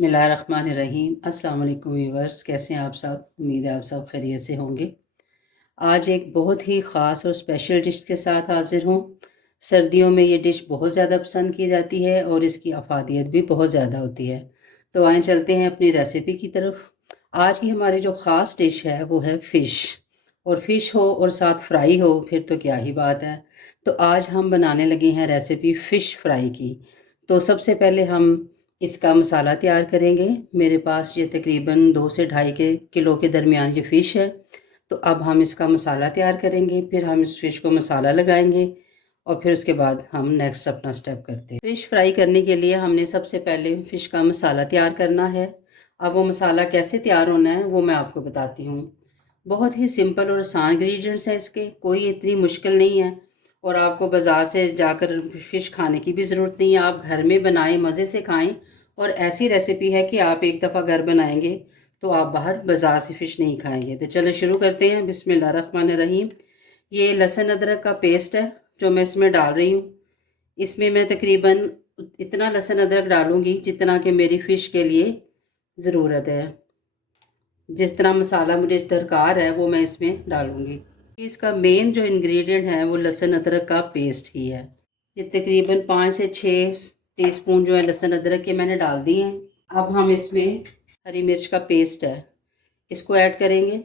बिस्मिल्लाहिर्रहमानिर्रहीम। अस्सलाम वालेकुम व्यूअर्स, कैसे हैं आप सब? उम्मीद है आप सब खैरियत से होंगे। आज एक बहुत ही ख़ास और स्पेशल डिश के साथ हाज़िर हूँ। सर्दियों में ये डिश बहुत ज़्यादा पसंद की जाती है और इसकी अफादियत भी बहुत ज़्यादा होती है। तो आएँ चलते हैं अपनी रेसिपी की तरफ। आज की हमारी जो ख़ास डिश है वो है फ़िश, और फ़िश हो और साथ फ्राई हो फिर तो क्या ही बात है। तो आज हम बनाने लगे हैं रेसिपी फ़िश फ्राई की। तो सबसे पहले हम इसका मसाला तैयार करेंगे। मेरे पास ये तकरीबन 2 से ढाई के किलो के दरमियान ये फ़िश है। तो अब हम इसका मसाला तैयार करेंगे, फिर हम इस फ़िश को मसाला लगाएंगे और फिर उसके बाद हम नेक्स्ट अपना स्टेप करते हैं। फ़िश फ्राई करने के लिए हमने सबसे पहले फ़िश का मसाला तैयार करना है। अब वो मसाला कैसे तैयार होना है वो मैं आपको बताती हूँ। बहुत ही सिंपल और आसान इंग्रेडिएंट्स हैं इसके, कोई इतनी मुश्किल नहीं है और आपको बाज़ार से जाकर फ़िश खाने की भी ज़रूरत नहीं है। आप घर में बनाएं, मज़े से खाएं। और ऐसी रेसिपी है कि आप एक दफ़ा घर बनाएंगे तो आप बाहर बाज़ार से फ़िश नहीं खाएंगे। तो चलिए शुरू करते हैं। बिस्मिल्लाहिर्रहमानिर्रहीम। ये लहसुन अदरक का पेस्ट है जो मैं इसमें डाल रही हूँ। इसमें मैं तकरीबन इतना लहसुन अदरक डालूँगी जितना कि मेरी फ़िश के लिए ज़रूरत है। जिस तरह मसाला मुझे दरकार है वो मैं इसमें डालूँगी। इसका मेन जो इंग्रेडिएंट है वो लहसुन अदरक का पेस्ट ही है। ये तकरीबन 5 से 6 टीस्पून जो है लहसुन अदरक के मैंने डाल दिए हैं। अब हम इसमें हरी मिर्च का पेस्ट है इसको ऐड करेंगे।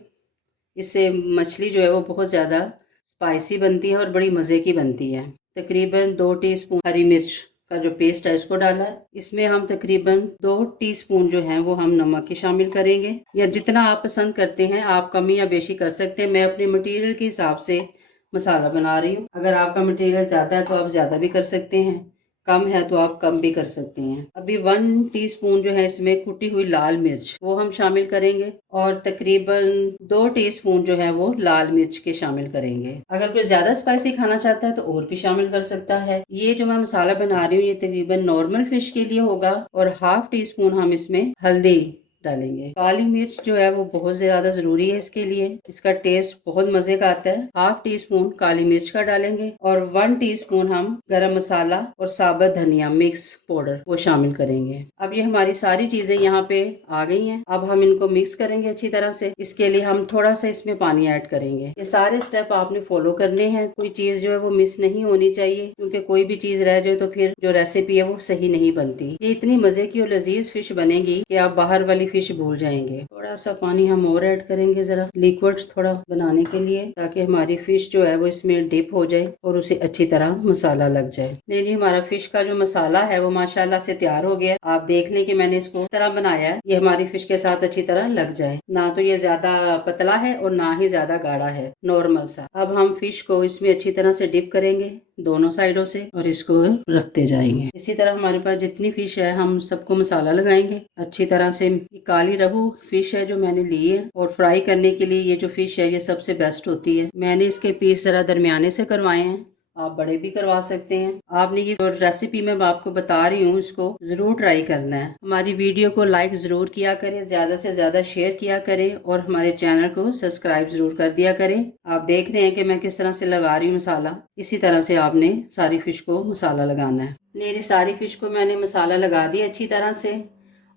इससे मछली जो है वो बहुत ज़्यादा स्पाइसी बनती है और बड़ी मज़े की बनती है। तकरीबन 2 टीस्पून हरी मिर्च का जो पेस्ट है इसको डाला है। इसमें हम तकरीबन 2 टीस्पून जो है वो हम नमक की शामिल करेंगे, या जितना आप पसंद करते हैं आप कमी या बेशी कर सकते हैं। मैं अपने मटेरियल के हिसाब से मसाला बना रही हूँ। अगर आपका मटेरियल ज़्यादा है तो आप ज़्यादा भी कर सकते हैं, कम है तो आप कम भी कर सकते हैं। अभी 1 टीस्पून जो है इसमें कुटी हुई लाल मिर्च वो हम शामिल करेंगे और तकरीबन 2 टीस्पून जो है वो लाल मिर्च के शामिल करेंगे। अगर कोई ज्यादा स्पाइसी खाना चाहता है तो और भी शामिल कर सकता है। ये जो मैं मसाला बना रही हूँ ये तकरीबन नॉर्मल फिश के लिए होगा। और हाफ टी स्पून हम इसमें हल्दी डालेंगे। काली मिर्च जो है वो बहुत ज्यादा जरूरी है इसके लिए, इसका टेस्ट बहुत मजे का आता है। हाफ टी स्पून काली मिर्च का डालेंगे और 1 टीस्पून हम गरम मसाला और साबुत धनिया मिक्स पाउडर वो शामिल करेंगे। अब ये हमारी सारी चीजें यहाँ पे आ गई हैं। अब हम इनको मिक्स करेंगे अच्छी तरह से। इसके लिए हम थोड़ा सा इसमें पानी ऐड करेंगे। ये सारे स्टेप आपने फॉलो करने हैं, कोई चीज जो है वो मिस नहीं होनी चाहिए, क्योंकि कोई भी चीज रह जाए तो फिर जो रेसिपी है वो सही नहीं बनती। ये इतनी मजे की और लजीज फिश बनेगी कि आप बाहर वाली फिश भूल जाएंगे। थोड़ा सा पानी हम और ऐड करेंगे, जरा लिक्विड थोड़ा बनाने के लिए, ताकि हमारी फिश जो है वो इसमें डिप हो जाए और उसे अच्छी तरह मसाला लग जाए। नहीं जी, हमारा फिश का जो मसाला है वो माशाल्लाह से तैयार हो गया। आप देख लें कि मैंने इसको इस तरह बनाया है, ये हमारी फिश के साथ अच्छी तरह लग जाए। ना तो ये ज्यादा पतला है और ना ही ज्यादा गाढ़ा है, नॉर्मल सा। अब हम फिश को इसमें अच्छी तरह से डिप करेंगे दोनों साइडों से और इसको रखते जाएंगे। इसी तरह हमारे पास जितनी फिश है हम सबको मसाला लगाएंगे अच्छी तरह से। काली रहू फिश है जो मैंने ली है, और फ्राई करने के लिए ये जो फिश है ये सबसे बेस्ट होती है। मैंने इसके पीस जरा दरमियाने से करवाए हैं, आप बड़े भी करवा सकते हैं। आपने ये रेसिपी मैं आपको बता रही हूँ, इसको जरूर ट्राई करना है। हमारी वीडियो को लाइक जरूर किया करें, ज्यादा से ज्यादा शेयर किया करें और हमारे चैनल को सब्सक्राइब जरूर कर दिया करें। आप देख रहे हैं कि मैं किस तरह से लगा रही हूँ मसाला, इसी तरह से आपने सारी फिश को मसाला लगाना है। मेरी सारी फिश को मैंने मसाला लगा दिया अच्छी तरह से,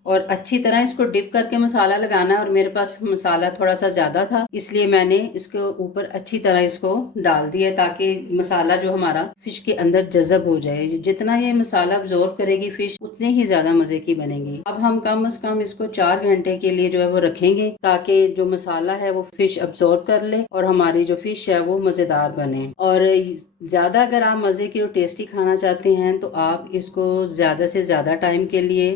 और अच्छी तरह इसको डिप करके मसाला लगाना है। और मेरे पास मसाला थोड़ा सा ज्यादा था इसलिए मैंने इसके ऊपर अच्छी तरह इसको डाल दिया, ताकि मसाला जो हमारा फिश के अंदर जज़ब हो जाए। जितना ये मसाला अब्जॉर्ब करेगी फिश उतनी ही ज्यादा मजे की बनेगी। अब हम कम से कम इसको 4 घंटे के लिए जो है वो रखेंगे, ताकि जो मसाला है वो फिश अब्जॉर्ब कर ले और हमारी जो फिश है वो मजेदार बने। और ज्यादा अगर आप मजे की और टेस्टी खाना चाहते हैं तो आप इसको ज्यादा से ज्यादा टाइम के लिए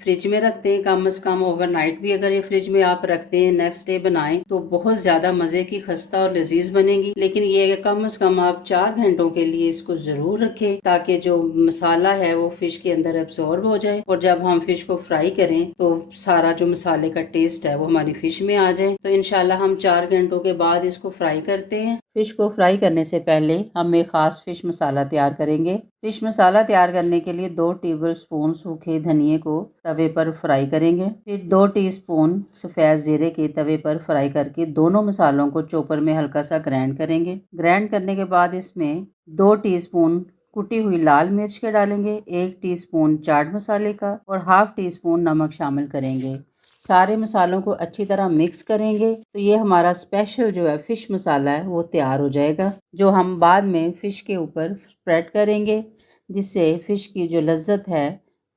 फ्रिज में रखते हैं, कम से कम ओवरनाइट भी अगर ये फ्रिज में आप रखते हैं, नेक्स्ट डे बनाएं तो बहुत ज्यादा मजे की खस्ता और लजीज बनेगी। लेकिन ये कम से कम आप 4 घंटों के लिए इसको जरूर रखें, ताकि जो मसाला है वो फिश के अंदर एब्सॉर्ब हो जाए और जब हम फिश को फ्राई करें तो सारा जो मसाले का टेस्ट है वो हमारी फिश में आ जाए। तो इंशाल्लाह हम 4 घंटों के बाद इसको फ्राई करते हैं। फिश को फ्राई करने से पहले हम एक खास फिश मसाला तैयार करेंगे। फिश मसाला तैयार करने के लिए 2 टेबल स्पून सूखे धनिए को तवे पर फ्राई करेंगे। फिर 2 टीस्पून सफेद जीरे के तवे पर फ्राई करके दोनों मसालों को चॉपर में हल्का सा ग्राइंड करेंगे। ग्राइंड करने के बाद इसमें 2 टीस्पून कुटी हुई लाल मिर्च के डालेंगे, 1 टीस्पून चाट मसाले का और हाफ टी स्पून नमक शामिल करेंगे। सारे मसालों को अच्छी तरह मिक्स करेंगे तो ये हमारा स्पेशल जो है फ़िश मसाला है वो तैयार हो जाएगा, जो हम बाद में फ़िश के ऊपर स्प्रेड करेंगे, जिससे फ़िश की जो लज्जत है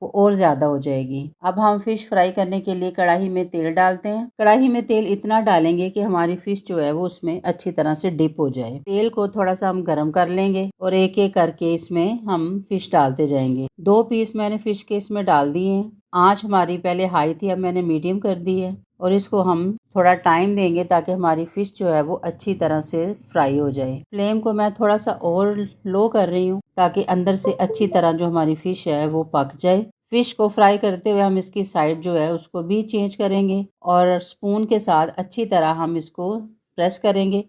वो और ज़्यादा हो जाएगी। अब हम फ़िश फ्राई करने के लिए कढ़ाई में तेल डालते हैं। कढ़ाई में तेल इतना डालेंगे कि हमारी फ़िश जो है वो उसमें अच्छी तरह से डिप हो जाए। तेल को थोड़ा सा हम गरम कर लेंगे और एक एक करके इसमें हम फ़िश डालते जाएंगे। 2 पीस मैंने फ़िश के इसमें डाल दिए हैं। आँच हमारी पहले हाई थी, अब मैंने मीडियम कर दी है और इसको हम थोड़ा टाइम देंगे ताकि हमारी फ़िश जो है वो अच्छी तरह से फ्राई हो जाए। फ्लेम को मैं थोड़ा सा और लो कर रही हूँ ताकि अंदर से अच्छी तरह जो हमारी फ़िश है वो पक जाए। फ़िश को फ्राई करते हुए हम इसकी साइड जो है उसको भी चेंज करेंगे और स्पून के साथ अच्छी तरह हम इसको प्रेस करेंगे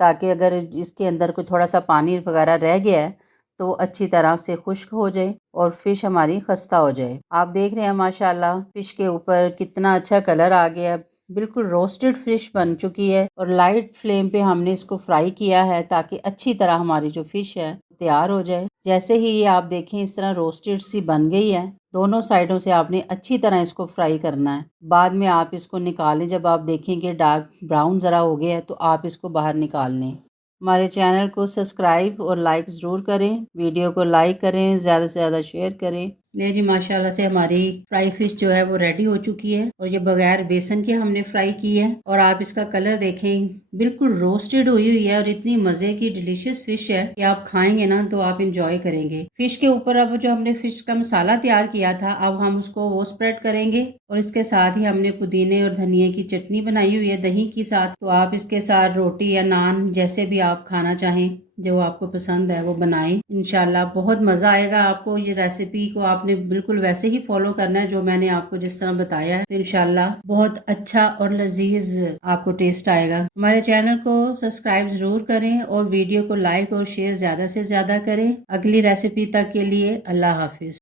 ताकि अगर इसके अंदर कोई थोड़ा सा पानी वगैरह रह गया है तो अच्छी तरह से खुश्क हो जाए और फ़िश हमारी खस्ता हो जाए। आप देख रहे हैं माशाल्लाह फ़िश के ऊपर कितना अच्छा कलर आ गया है। बिल्कुल रोस्टेड फ़िश बन चुकी है और लाइट फ्लेम पे हमने इसको फ्राई किया है ताकि अच्छी तरह हमारी जो फ़िश है तैयार हो जाए। जैसे ही ये आप देखें इस तरह रोस्टेड सी बन गई है, दोनों साइडों से आपने अच्छी तरह इसको फ्राई करना है। बाद में आप इसको निकालें, जब आप देखेंगे डार्क ब्राउन ज़रा हो गया है तो आप इसको बाहर निकाल लें। हमारे चैनल को सब्सक्राइब और लाइक ज़रूर करें, वीडियो को लाइक करें, ज़्यादा से ज़्यादा शेयर करें। ले जी माशाल्लाह से हमारी फ्राई फ़िश जो है वो रेडी हो चुकी है और ये बगैर बेसन के हमने फ्राई की है और आप इसका कलर देखें, बिल्कुल रोस्टेड हुई हुई है और इतनी मज़े की डिलीशियस फ़िश है कि आप खाएंगे ना तो आप इंजॉय करेंगे। फ़िश के ऊपर अब जो हमने फ़िश का मसाला तैयार किया था, अब हम उसको वो स्प्रेड करेंगे और इसके साथ ही हमने पुदीने और धनिए की चटनी बनाई हुई है दही के साथ, तो आप इसके साथ रोटी या नान जैसे भी आप खाना चाहें, जो आपको पसंद है वो बनाएं। इंशाल्लाह बहुत मज़ा आएगा आपको। ये रेसिपी को आपने बिल्कुल वैसे ही फॉलो करना है जो मैंने आपको जिस तरह बताया है, तो इंशाल्लाह बहुत अच्छा और लजीज आपको टेस्ट आएगा। हमारे चैनल को सब्सक्राइब जरूर करें और वीडियो को लाइक और शेयर ज़्यादा से ज़्यादा करें। अगली रेसिपी तक के लिए अल्लाह हाफिज।